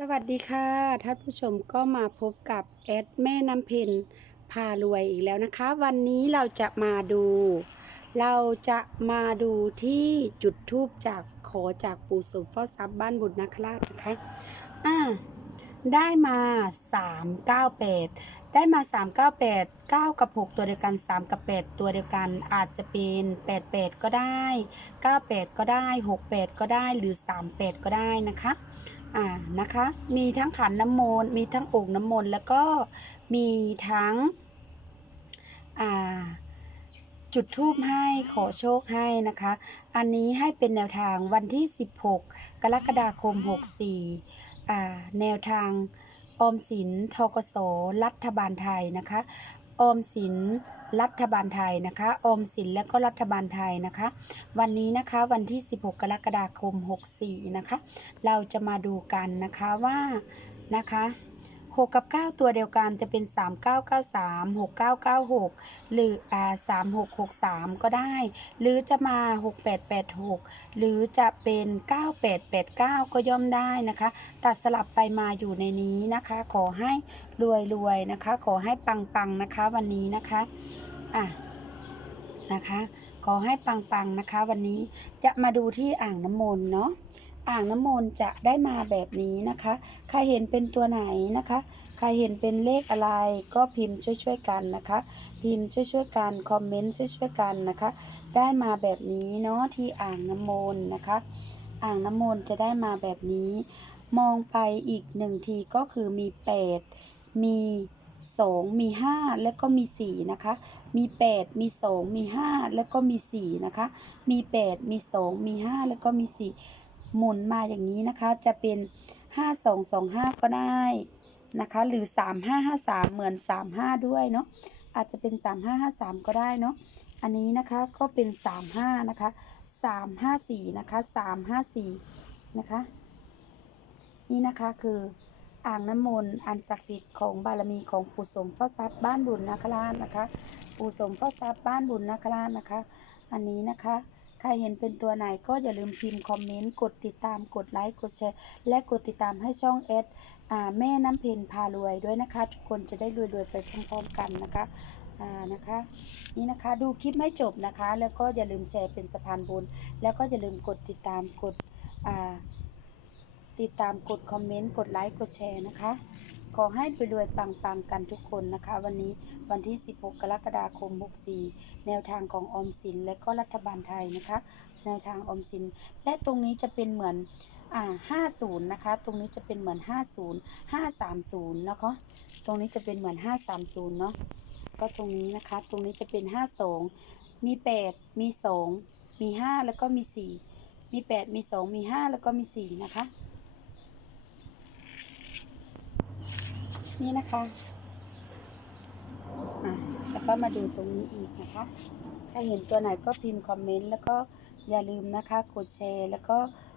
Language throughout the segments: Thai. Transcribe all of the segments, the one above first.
สวัสดีค่ะท่านผู้ชมก็มาพบกับแอดแม่น้ำเพนพารวยอีกแล้วนะคะ วันนี้เราจะมาดู เราจะมาดูที่จุดทูบจากขอจากปู่สมเฝ้าทรัพย์บ้านบุญนาคราชนะคะอ่า ได้มา 398 ได้มา 398 9 กับ 6 ตัวเดียวกัน 3 กับ 8 ตัวเดียวกัน อาจจะเป็น 88 ก็ได้ 98 ก็ได้ 68 ก็ได้ หรือ 38 ก็ได้นะคะ อ่า นะคะ มีทั้งขันน้ำมนต์ มีทั้งโอ่งน้ำมนต์ แล้วก็มีทั้ง อ่าจุดทูบให้ขอโชคให้นะคะ อันนี้ให้เป็นแนวทางวันที่ 16 กรกฎาคม 64อ่ แนวทางออมสินทกสรัฐบาลไทยนะคะออมสินรัฐบาลไทยนะคะออมสินและก็รัฐบาลไทยนะคะ วันนี้นะคะวันที่ 16 กรกฎาคม 64 นะคะ เราจะมาดูกันนะคะว่านะคะ 6 กับ 9 ตัวเดียวกันจะเป็น 3993 6996 หรืออ่า3663 ก็ได้ หรือจะมา 6886 หรือจะเป็น 9889 ก็ย่อมได้นะคะ ตัดสลับไปมาอยู่ในนี้นะคะ ขอให้รวยๆนะคะ ขอให้ปังๆนะคะวันนี้นะคะอะนะคะ ขอให้ปังๆนะคะ วันนี้จะมาดูที่อ่างน้ำมนต์เนาะ อ่างน้ำมนต์จะได้มาแบบนี้นะคะ ใครเห็นเป็นตัวไหนนะคะ ใครเห็นเป็นเลขอะไรก็พิมพ์ช่วยๆกันนะคะ พิมพ์ช่วยๆกันคอมเมนต์ช่วยๆกันนะคะ ได้มาแบบนี้เนาะที่อ่างน้ำมนต์นะคะ อ่างน้ำมนต์จะได้มาแบบนี้ มองไปอีกหนึ่งทีก็คือมี8มี2มี5แล้วก็มี4นะคะ มี8มี2มี5แล้วก็มี4นะคะ มี8มี2มี5แล้วก็มี4 หมุนมาอย่างนี้นะคะจะเป็น 5 2 2 5 ก็ได้นะคะ หรือ 3 5 5 3 เหมือน 3 5 ด้วยเนาะอาจจะเป็น 3 5 5 3 ก็ได้เนาะอันนี้นะคะก็เป็น 3 5 นะคะ 3 5 4 นะคะ 3 5 4 นะคะ นี่นะคะคือ อ่างน้ำมนต์อันศักดิ์สิทธิ์ของบารมีของปู่สมเฝ้าทรัพย์บ้านบุญนาคราชนะคะ ปู่สมเฝ้าทรัพย์บ้านบุญนาคราชนะคะ อันนี้นะคะใครเห็นเป็นตัวไหนก็อย่าลืมพิมพ์คอมเมนต์ กดติดตามกดไลค์กดแชร์ และกดติดตามให้ช่องเอสแม่น้ำเพนพารวยด้วยนะคะ ทุกคนจะได้รวยๆไปพร้อมๆกันนะคะอ่านะคะนี่นะคะดูคลิปไม่จบนะคะ แล้วก็อย่าลืมแชร์เป็นสะพานบุญ แล้วก็อย่าลืมกดติดตามกดอ่า ติดตามกดคอมเมนต์ กดไลค์ กดแชร์นะคะ ขอให้รวยๆปังๆกันทุกคนนะคะ วันนี้วันที่ 16 กรกฎาคม 64 แนวทางของออมสินและก็รัฐบาลไทยนะคะ แนวทางออมสิน และตรงนี้จะเป็นเหมือนอ่า50 นะคะ ตรงนี้จะเป็นเหมือน 50 530 นะคะ ตรงนี้จะเป็นเหมือน 530 เนาะ ก็ตรงนี้นะคะ ตรงนี้จะเป็น 52 มี 8 มี 2 มี 5 แล้วก็มี 4 มี 8 มี 2 มี 5 แล้วก็มี 4 นะคะ นี่นะคะะแล้วก็มาดูตรงนี้อีกนะคะ ถ้าเห็นตัวไหนก็พิมพ์คอมเมนต์แล้วก็อย่าลืมนะคะกดแชร์ แล้วก็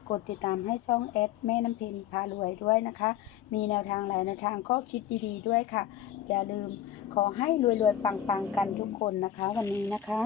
กดติดตามให้ช่องแอดแม่น้ำเพนพารวยด้วยนะคะ มีแนวทางหลายแนวทางก็คิดดีๆด้วยค่ะ อย่าลืมขอให้รวยๆปังๆกันทุกคนนะคะ วันนี้นะคะ